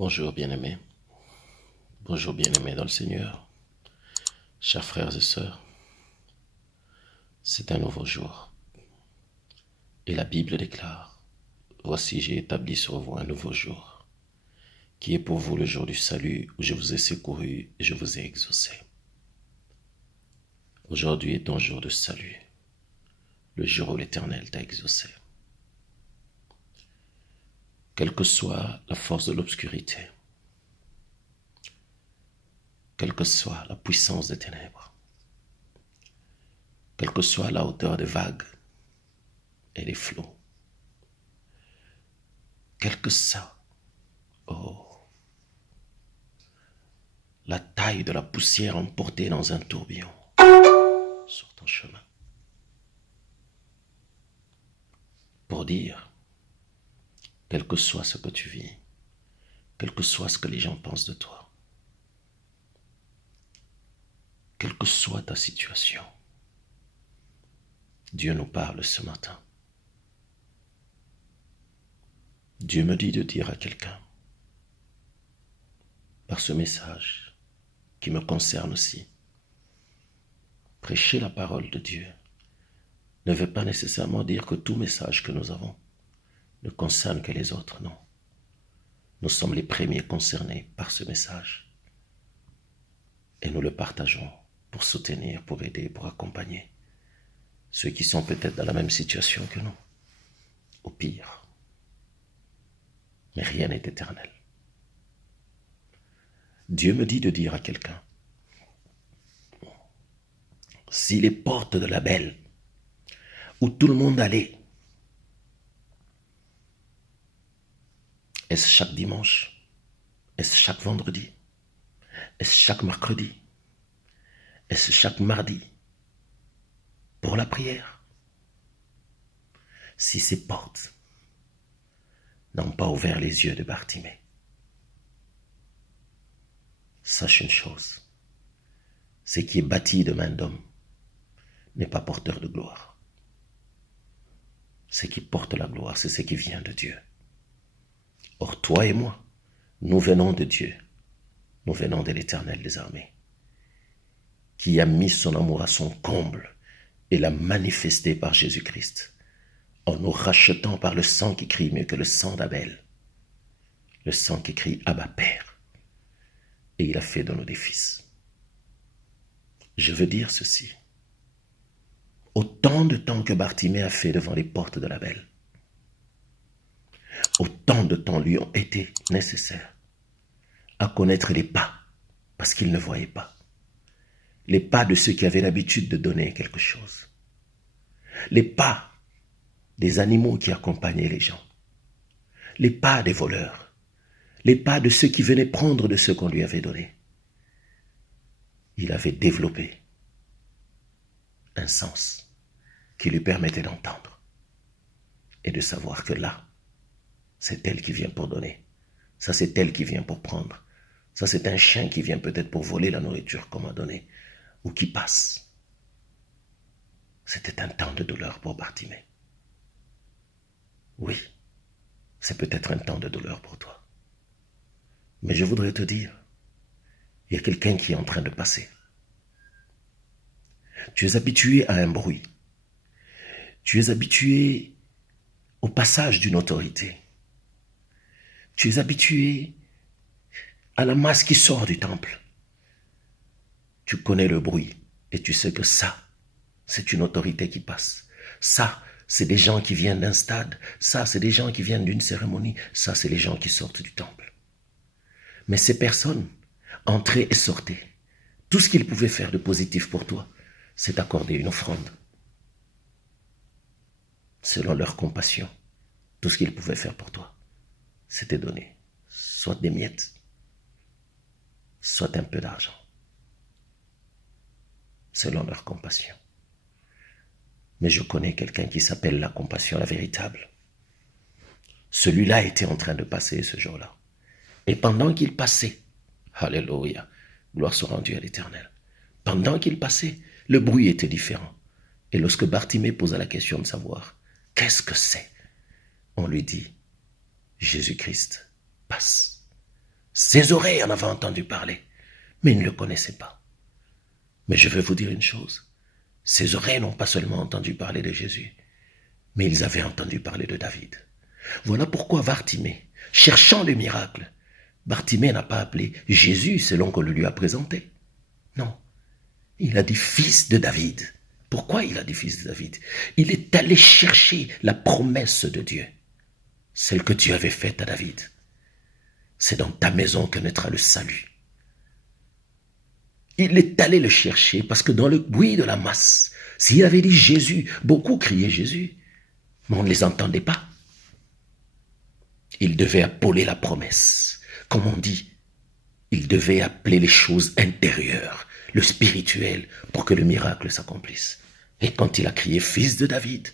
Bonjour bien-aimés, bonjour bien-aimés dans le Seigneur, chers frères et sœurs, c'est un nouveau jour. Et la Bible déclare, voici j'ai établi sur vous un nouveau jour, qui est pour vous le jour du salut où je vous ai secouru et je vous ai exaucé. Aujourd'hui est ton jour de salut, le jour où l'Éternel t'a exaucé. Quelle que soit la force de l'obscurité, quelle que soit la puissance des ténèbres, quelle que soit la hauteur des vagues et des flots, quelle que soit, la taille de la poussière emportée dans un tourbillon sur ton chemin, pour dire, quel que soit ce que tu vis, quel que soit ce que les gens pensent de toi, quelle que soit ta situation, Dieu nous parle ce matin. Dieu me dit de dire à quelqu'un, par ce message qui me concerne aussi, prêcher la parole de Dieu ne veut pas nécessairement dire que tout message que nous avons ne concerne que les autres, non. Nous sommes les premiers concernés par ce message. Et nous le partageons pour soutenir, pour aider, pour accompagner ceux qui sont peut-être dans la même situation que nous, au pire. Mais rien n'est éternel. Dieu me dit de dire à quelqu'un, si les portes de la belle, où tout le monde allait, est-ce chaque dimanche? Est-ce chaque vendredi? Est-ce chaque mercredi? Est-ce chaque mardi? Pour la prière? Si ces portes n'ont pas ouvert les yeux de Bartimée, sache une chose, ce qui est bâti de main d'homme n'est pas porteur de gloire. Ce qui porte la gloire, c'est ce qui vient de Dieu. Or, toi et moi, nous venons de Dieu. Nous venons de l'Éternel des armées, qui a mis son amour à son comble et l'a manifesté par Jésus-Christ, en nous rachetant par le sang qui crie mieux que le sang d'Abel, le sang qui crie Abba Père, et il a fait de nous des fils. Je veux dire ceci. Autant de temps que Bartimée a fait devant les portes de la belle, autant de temps lui ont été nécessaires à connaître les pas, parce qu'il ne voyait pas. Les pas de ceux qui avaient l'habitude de donner quelque chose. Les pas des animaux qui accompagnaient les gens. Les pas des voleurs. Les pas de ceux qui venaient prendre de ce qu'on lui avait donné. Il avait développé un sens qui lui permettait d'entendre et de savoir que là, c'est elle qui vient pour donner. Ça, c'est elle qui vient pour prendre. Ça, c'est un chien qui vient peut-être pour voler la nourriture qu'on m'a donnée ou qui passe. C'était un temps de douleur pour Bartimée. Oui, c'est peut-être un temps de douleur pour toi. Mais je voudrais te dire, il y a quelqu'un qui est en train de passer. Tu es habitué à un bruit. Tu es habitué au passage d'une autorité. Tu es habitué à la masse qui sort du temple. Tu connais le bruit et tu sais que ça, c'est une autorité qui passe. Ça, c'est des gens qui viennent d'un stade. Ça, c'est des gens qui viennent d'une cérémonie. Ça, c'est les gens qui sortent du temple. Mais ces personnes entraient et sortaient. Tout ce qu'ils pouvaient faire de positif pour toi, c'est d'accorder une offrande. Selon leur compassion, tout ce qu'ils pouvaient faire pour toi, c'était donner soit des miettes, soit un peu d'argent. Selon leur compassion. Mais je connais quelqu'un qui s'appelle la compassion, la véritable. Celui-là était en train de passer ce jour-là. Et pendant qu'il passait, alléluia, gloire soit rendue à l'Éternel. Pendant qu'il passait, le bruit était différent. Et lorsque Bartimée posa la question de savoir, qu'est-ce que c'est? On lui dit, Jésus-Christ passe. Ses oreilles en avaient entendu parler, mais il ne le connaissait pas. Mais je veux vous dire une chose. Ses oreilles n'ont pas seulement entendu parler de Jésus, mais ils avaient entendu parler de David. Voilà pourquoi Bartimée, cherchant le miracle, Bartimée n'a pas appelé Jésus selon qu'on le lui a présenté. Non, il a dit fils de David. Pourquoi il a dit fils de David? Il est allé chercher la promesse de Dieu, celle que Dieu avait faite à David. C'est dans ta maison que naîtra le salut. Il est allé le chercher parce que dans le bruit de la masse, s'il avait dit Jésus, beaucoup criaient Jésus, mais on ne les entendait pas. Il devait appeler la promesse. Comme on dit, il devait appeler les choses intérieures, le spirituel, pour que le miracle s'accomplisse. Et quand il a crié fils de David,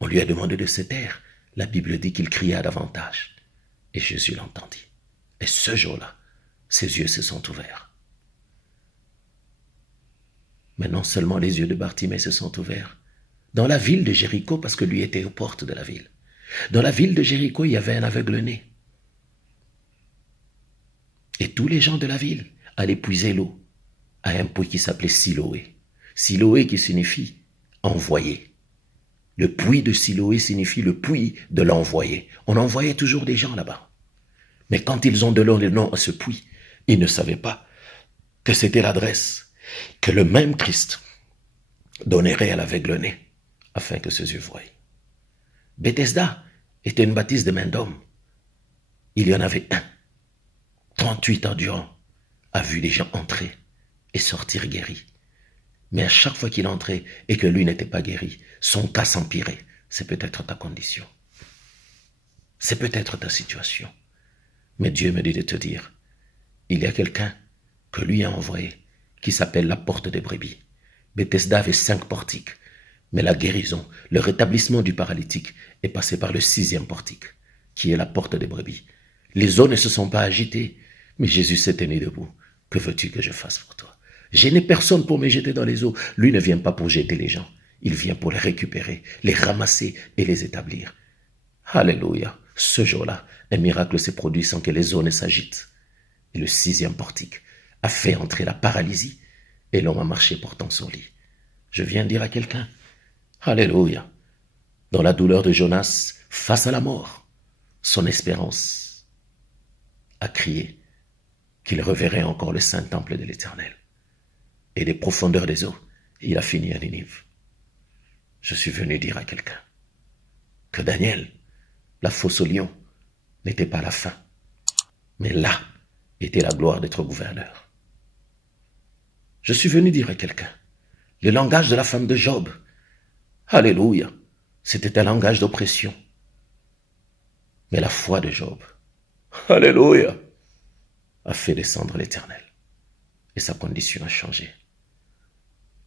on lui a demandé de se taire. La Bible dit qu'il cria davantage. Et Jésus l'entendit. Et ce jour-là, ses yeux se sont ouverts. Mais non seulement les yeux de Bartimée se sont ouverts, dans la ville de Jéricho, parce que lui était aux portes de la ville. Dans la ville de Jéricho, il y avait un aveugle-né. Et tous les gens de la ville allaient puiser l'eau à un puits qui s'appelait Siloé. Siloé qui signifie envoyé. Le puits de Siloé signifie le puits de l'envoyé. On envoyait toujours des gens là-bas. Mais quand ils ont donné le nom à ce puits, ils ne savaient pas que c'était l'adresse que le même Christ donnerait à l'aveugle-né afin que ses yeux voient. Bethesda était une baptise de main d'homme. Il y en avait un. 38 ans durant, a vu des gens entrer et sortir guéris. Mais à chaque fois qu'il entrait et que lui n'était pas guéri, son cas s'empirait. C'est peut-être ta condition. C'est peut-être ta situation. Mais Dieu me dit de te dire, il y a quelqu'un que lui a envoyé qui s'appelle la porte des brebis. Bethesda avait 5 portiques, mais la guérison, le rétablissement du paralytique est passé par le 6e portique, qui est la porte des brebis. Les eaux ne se sont pas agitées, mais Jésus s'est tenu debout. Que veux-tu que je fasse pour toi? Je n'ai personne pour me jeter dans les eaux. Lui ne vient pas pour jeter les gens. Il vient pour les récupérer, les ramasser et les établir. Alléluia. Ce jour-là, un miracle s'est produit sans que les eaux ne s'agitent. Et le 6e portique a fait entrer la paralysie et l'homme a marché portant son lit. Je viens dire à quelqu'un, Alléluia. Dans la douleur de Jonas, face à la mort, son espérance a crié qu'il reverrait encore le saint temple de l'Éternel. Et des profondeurs des eaux, il a fini à Ninive. Je suis venu dire à quelqu'un que Daniel, la fosse au lion, n'était pas la fin, mais là était la gloire d'être gouverneur. Je suis venu dire à quelqu'un, le langage de la femme de Job, Alléluia, c'était un langage d'oppression. Mais la foi de Job, Alléluia, a fait descendre l'Éternel. Et sa condition a changé.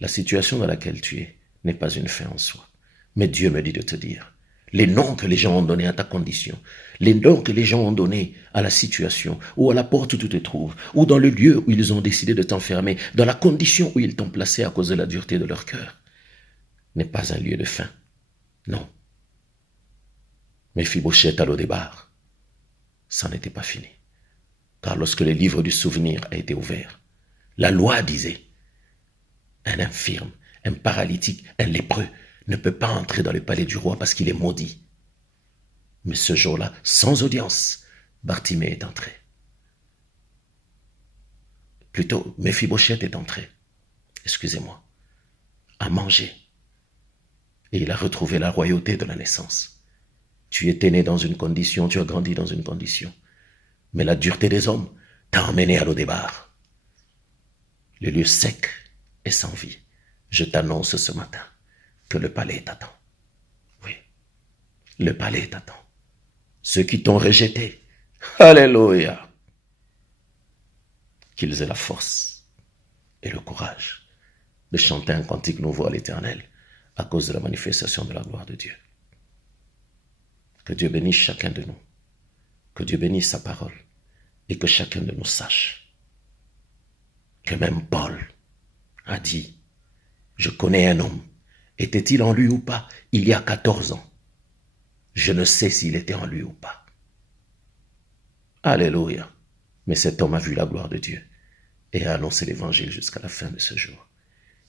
La situation dans laquelle tu es n'est pas une fin en soi. Mais Dieu me dit de te dire, les noms que les gens ont donnés à ta condition, les noms que les gens ont donnés à la situation, ou à la porte où tu te trouves, ou dans le lieu où ils ont décidé de t'enfermer, dans la condition où ils t'ont placé à cause de la dureté de leur cœur, n'est pas un lieu de fin. Non. Méphibosheth à l'Odébar, ça n'était pas fini. Car lorsque le livre du souvenir a été ouvert, la loi disait, un infirme, un paralytique, un lépreux ne peut pas entrer dans le palais du roi parce qu'il est maudit. Mais ce jour-là, sans audience, Bartimée est entré. Plutôt, Méphibosheth est entré, excusez-moi, à manger. Et il a retrouvé la royauté de la naissance. Tu étais né dans une condition, tu as grandi dans une condition. Mais la dureté des hommes t'a emmené à l'Odébar. Le lieu sec et sans vie. Je t'annonce ce matin que le palais t'attend. Oui, le palais t'attend. Ceux qui t'ont rejeté, Alléluia, qu'ils aient la force et le courage de chanter un cantique nouveau à l'Éternel à cause de la manifestation de la gloire de Dieu. Que Dieu bénisse chacun de nous, que Dieu bénisse sa parole et que chacun de nous sache que même Paul a dit, je connais un homme, était-il en lui ou pas, il y a 14 ans. Je ne sais s'il était en lui ou pas. Alléluia. Mais cet homme a vu la gloire de Dieu et a annoncé l'évangile jusqu'à la fin de ce jour.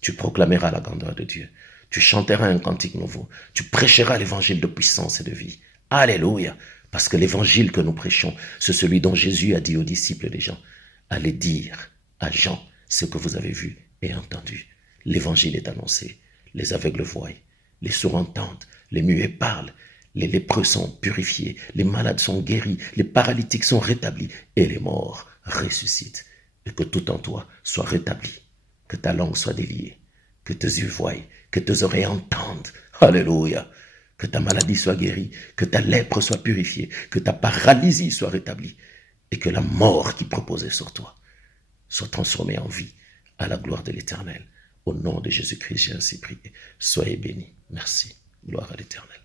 Tu proclameras la grandeur de Dieu. Tu chanteras un cantique nouveau. Tu prêcheras l'évangile de puissance et de vie. Alléluia. Parce que l'évangile que nous prêchons, c'est celui dont Jésus a dit aux disciples des gens. Allez dire à Jean ce que vous avez vu et entendu. L'évangile est annoncé. Les aveugles voient, les sourds entendent, les muets parlent, les lépreux sont purifiés, les malades sont guéris, les paralytiques sont rétablis et les morts ressuscitent. Et que tout en toi soit rétabli, que ta langue soit déliée, que tes yeux voient, que tes oreilles entendent. Alléluia. Que ta maladie soit guérie, que ta lèpre soit purifiée, que ta paralysie soit rétablie et que la mort qui proposait sur toi soit transformée en vie à la gloire de l'Éternel. Au nom de Jésus-Christ, j'ai ainsi prié. Soyez bénis. Merci. Gloire à l'Éternel.